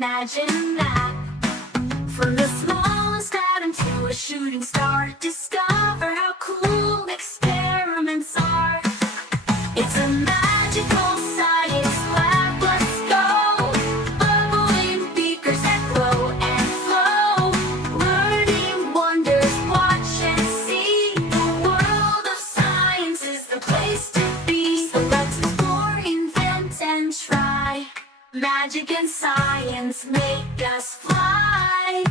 imagine that. From the smallest atom to a shooting star, discover how cool experiments are. It's a magical science lab, let's go. Bubbling beakers that glow and flow. Learning wonders, watch and see. The world of science is the place to be. So let's explore, invent and try. Magic and science make us fly.